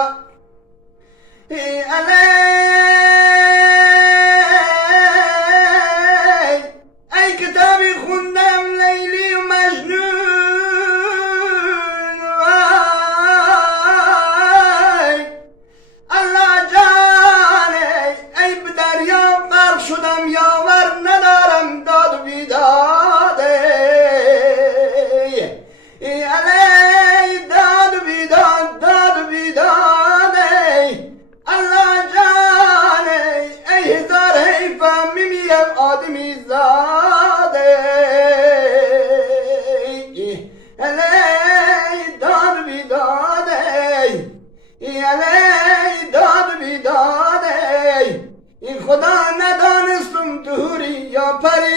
دنیا ای علی ای کتابی خوندم لیلی و مجنون وای الله جانه ای به دریا غرق شدم یاور ندارم داد و بیداده ای علی داد و بیداد داد و بیداده الله جانه ای هزار حیفم میمیم آدمی زاده ای علی داد و بیداده ای علی داد و بیداده این خدا ندانستم تو هوری یا پری